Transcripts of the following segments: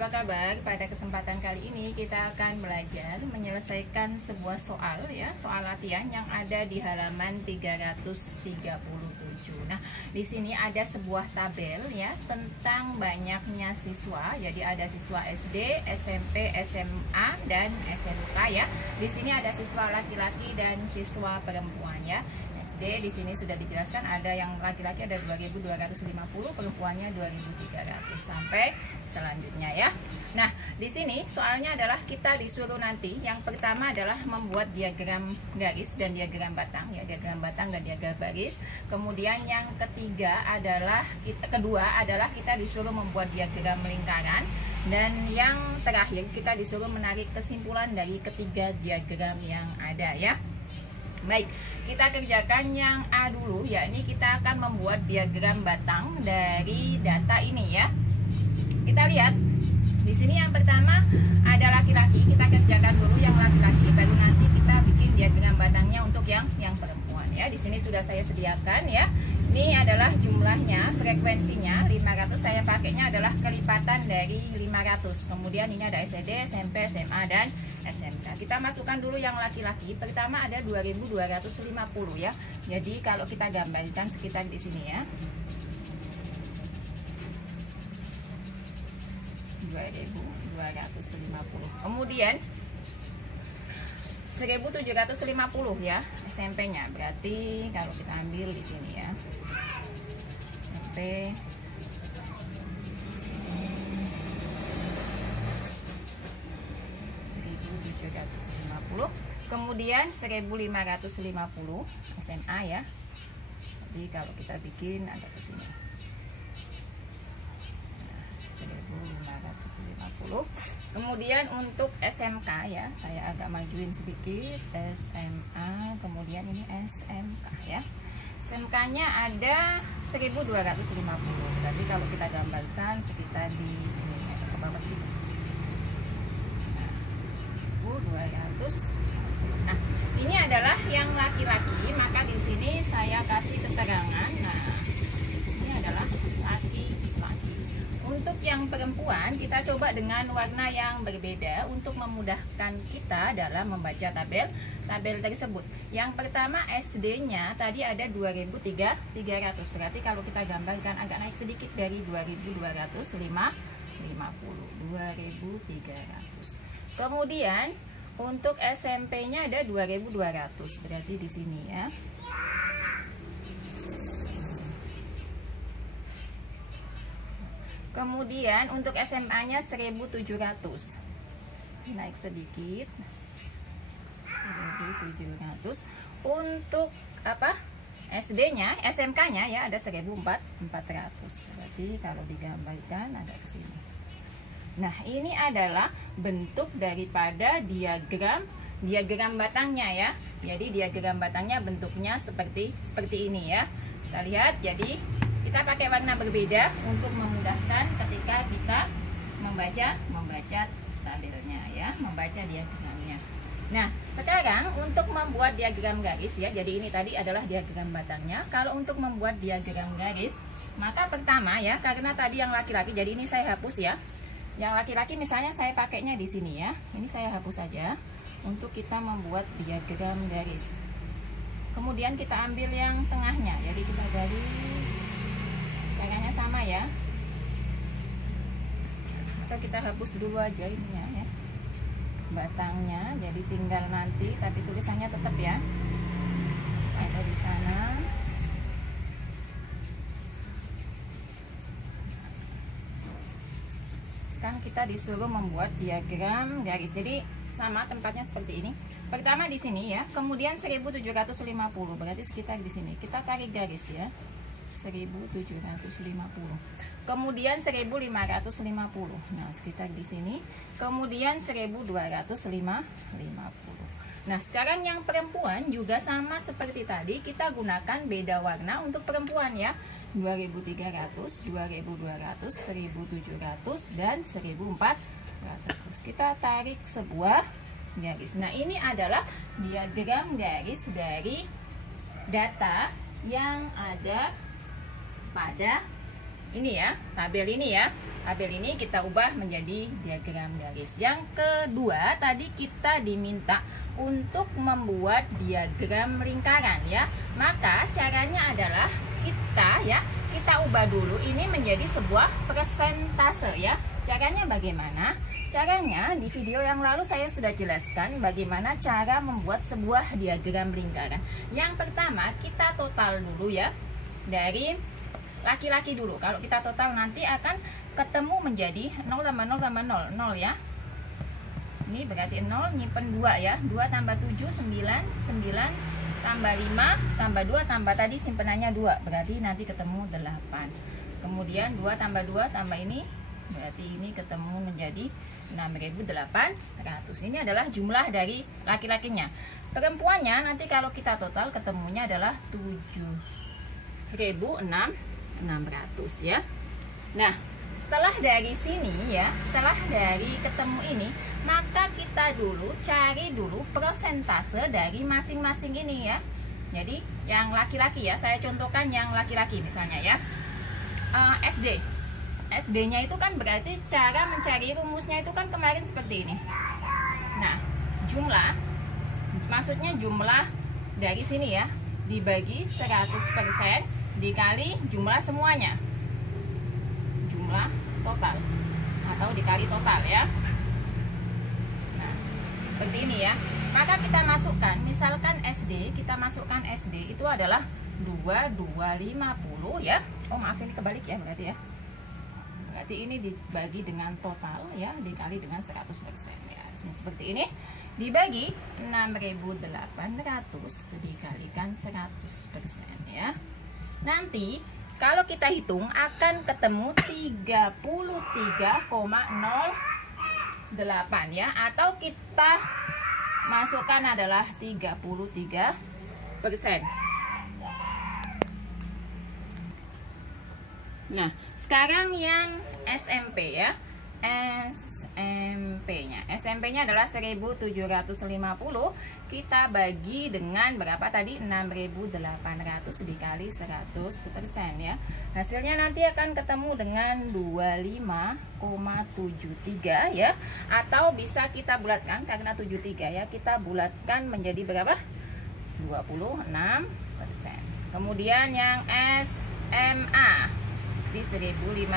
apa kabar? Pada kesempatan kali ini kita akan belajar menyelesaikan sebuah soal ya, soal latihan yang ada di halaman 337. Nah, di sini ada sebuah tabel ya tentang banyaknya siswa. Jadi ada siswa SD, SMP, SMA dan SMK ya. Di sini ada siswa laki-laki dan siswa perempuan ya. Di sini sudah dijelaskan ada yang laki-laki ada 2.250, perempuannya 2.300 sampai selanjutnya ya. Nah, di sini soalnya adalah kita disuruh nanti yang pertama adalah membuat diagram garis dan diagram batang ya, diagram batang dan diagram baris. Kemudian yang kedua adalah kita disuruh membuat diagram lingkaran, dan yang terakhir kita disuruh menarik kesimpulan dari ketiga diagram yang ada ya. Baik, kita kerjakan yang A dulu, yakni kita akan membuat diagram batang dari data ini ya. Kita lihat di sini yang pertama ada laki-laki, kita kerjakan dulu yang laki-laki, baru nanti kita bikin diagram batangnya untuk yang perempuan ya. Di sini sudah saya sediakan ya. Ini adalah jumlahnya, frekuensinya 500, saya pakainya adalah kelipatan dari 500. Kemudian ini ada SD, SMP, SMA dan SMK. Kita masukkan dulu yang laki-laki. Pertama ada 2.250 ya. Jadi kalau kita gambarkan sekitar di sini ya. 2.250. Kemudian 1.750 ya SMP-nya. Berarti kalau kita ambil di sini ya. SMP 1.750. Kemudian 1.550 SMA ya. Jadi kalau kita bikin ada ke sini. 1.550. Kemudian untuk SMK ya, saya agak majuin sedikit, SMA, kemudian ini SMK ya. SMK-nya ada 1.250. Berarti kalau kita gambarkan sekitar di sini ya, ke bawah sedikit. 1.200. Nah, ini adalah yang laki-laki, maka di sini saya kasih keterangan. Nah, ini adalah laki-laki. Untuk yang perempuan, kita coba dengan warna yang berbeda untuk memudahkan kita dalam membaca tabel tersebut. Yang pertama SD-nya tadi ada 2.300. Berarti kalau kita gambarkan agak naik sedikit dari 2.250. 2.300. Kemudian untuk SMP-nya ada 2.200. Berarti di sini ya. Kemudian untuk SMA-nya 1.700. Naik sedikit. 1.700. Untuk apa? SD-nya, SMK-nya ya ada 1.400. Berarti kalau digambarkan ada ke sini. Nah, ini adalah bentuk daripada diagram batangnya ya. Jadi diagram batangnya bentuknya seperti ini ya. Kita lihat, jadi kita pakai warna berbeda untuk memudahkan ketika kita membaca tabelnya ya, membaca diagramnya. Nah, sekarang untuk membuat diagram garis ya, jadi ini tadi adalah diagram batangnya. Kalau untuk membuat diagram garis, maka pertama ya, karena tadi yang laki-laki, jadi ini saya hapus ya. Yang laki-laki misalnya saya pakainya di sini ya. Ini saya hapus saja untuk kita membuat diagram garis. Kemudian kita ambil yang tengahnya, jadi kita garis. Caranya sama ya, atau kita hapus dulu aja ininya ya, batangnya. Jadi tinggal nanti, tapi tulisannya tetap ya ada di sana. Kan kita disuruh membuat diagram garis, jadi sama tempatnya seperti ini. Pertama di sini ya, kemudian 1.750, berarti sekitar di sini kita tarik garis ya. 1.750. Kemudian 1.550. Nah, sekitar di sini. Kemudian 1.250. Nah, sekarang yang perempuan juga sama seperti tadi, kita gunakan beda warna untuk perempuan ya. 2.300, 2.200, 1.700 dan 1.400. Kita tarik sebuah garis. Nah, ini adalah diagram garis dari data yang ada pada ini ya, tabel ini ya. Tabel ini kita ubah menjadi diagram garis. Yang kedua, tadi kita diminta untuk membuat diagram lingkaran ya. Maka caranya adalah kita ubah dulu ini menjadi sebuah persentase ya. Caranya bagaimana? Caranya di video yang lalu saya sudah jelaskan bagaimana cara membuat sebuah diagram lingkaran. Yang pertama, kita total dulu ya. Dari laki-laki dulu. Kalau kita total nanti akan ketemu menjadi 0 tambah 0 tambah 0. 0 ya. Ini berarti 0 nyimpen 2 ya. 2 tambah 7 9. 9 tambah 5 tambah 2 tambah tadi simpenannya 2. Berarti nanti ketemu 8. Kemudian 2 tambah 2 tambah ini berarti ini ketemu menjadi 6.800. Ini adalah jumlah dari laki-lakinya. Perempuannya nanti kalau kita total ketemunya adalah 7.600 ya. Nah, setelah dari sini ya, setelah dari ketemu ini, maka kita dulu cari dulu persentase dari masing-masing ini ya. Jadi yang laki-laki ya, saya contohkan yang laki-laki misalnya ya. SD-nya itu kan berarti cara mencari rumusnya itu kan kemarin seperti ini. Nah, jumlah, maksudnya jumlah dari sini ya, dibagi 100% dikali jumlah semuanya. Jumlah total atau dikali total ya. Nah, seperti ini ya. Maka kita masukkan, misalkan SD, kita masukkan SD itu adalah 2250 ya. Oh maaf, ini kebalik ya berarti ya. Berarti ini dibagi dengan total ya, dikali dengan 100% ya. Ini seperti ini. Dibagi 6.800 dikalikan 100% ya. Nanti kalau kita hitung akan ketemu 33,08 ya. Atau kita masukkan adalah 33%. Nah, sekarang yang SMP ya. SMP-nya adalah 1750. Kita bagi dengan berapa tadi? 6.800 dikali 100% ya. Hasilnya nanti akan ketemu dengan 25,73 ya. Atau bisa kita bulatkan karena 73 ya. Kita bulatkan menjadi berapa? 26%. Kemudian yang SMA di 1550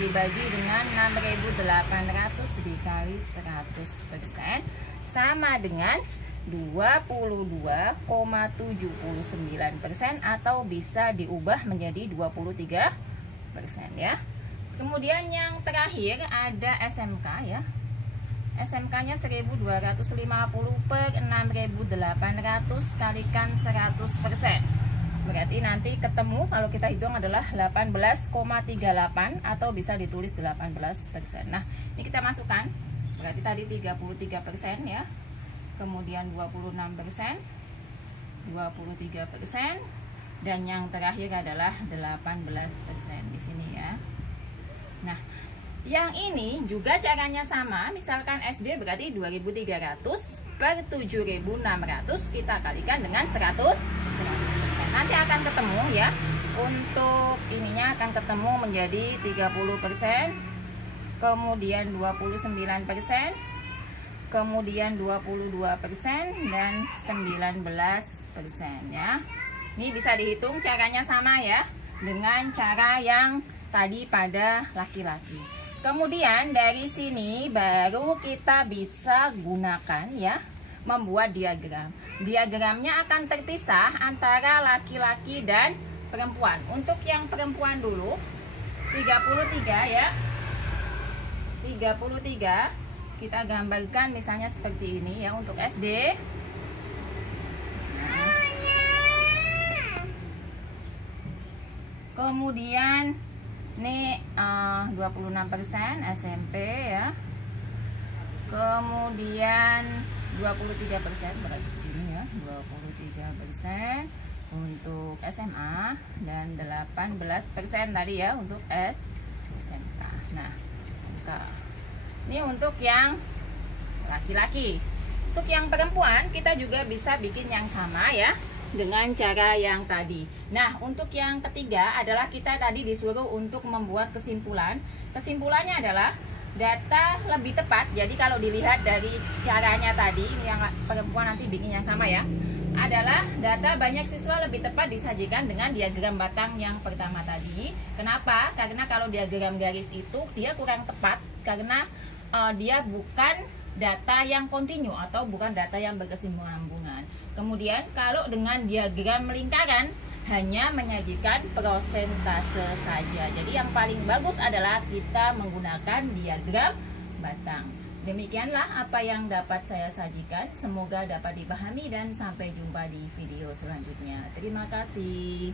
dibagi dengan 6.800 dikali 100% sama dengan 22,79% atau bisa diubah menjadi 23% ya. Kemudian yang terakhir ada SMK ya. SMK-nya 1250 per 6.800 kalikan 100%. Berarti nanti ketemu kalau kita hitung adalah 18,38 atau bisa ditulis 18%. Nah, ini kita masukkan. Berarti tadi 33% ya. Kemudian 26%, 23% dan yang terakhir adalah 18% di sini ya. Nah, yang ini juga caranya sama. Misalkan SD berarti 2300 per 7600 kita kalikan dengan 100%. Nanti akan ketemu ya. Untuk ininya akan ketemu menjadi 30%, kemudian 29%, kemudian 22% dan 19% ya. Ini bisa dihitung caranya sama ya dengan cara yang tadi pada laki-laki. Kemudian dari sini baru kita bisa gunakan ya membuat diagram. Diagramnya akan terpisah antara laki-laki dan perempuan. Untuk yang perempuan dulu 33 ya. 33 kita gambarkan misalnya seperti ini ya untuk SD. Kemudian ini 26% SMP ya. Kemudian 23% berarti segini ya, 23% untuk SMA dan 18% tadi ya untuk SMK. Nah, SMK. Ini untuk yang laki-laki. Untuk yang perempuan kita juga bisa bikin yang sama ya. dengan cara yang tadi. Nah, untuk yang ketiga adalah kita tadi disuruh untuk membuat kesimpulan. Kesimpulannya adalah data lebih tepat. Jadi kalau dilihat dari caranya tadi, ini yang perempuan nanti bikin yang sama ya, adalah data banyak siswa lebih tepat disajikan dengan diagram batang yang pertama tadi. Kenapa? Karena kalau diagram garis itu dia kurang tepat karena dia bukan data yang kontinu atau bukan data yang berkesinambungan. Kemudian kalau dengan diagram lingkaran hanya menyajikan persentase saja. Jadi yang paling bagus adalah kita menggunakan diagram batang. Demikianlah apa yang dapat saya sajikan. Semoga dapat dipahami dan sampai jumpa di video selanjutnya. Terima kasih.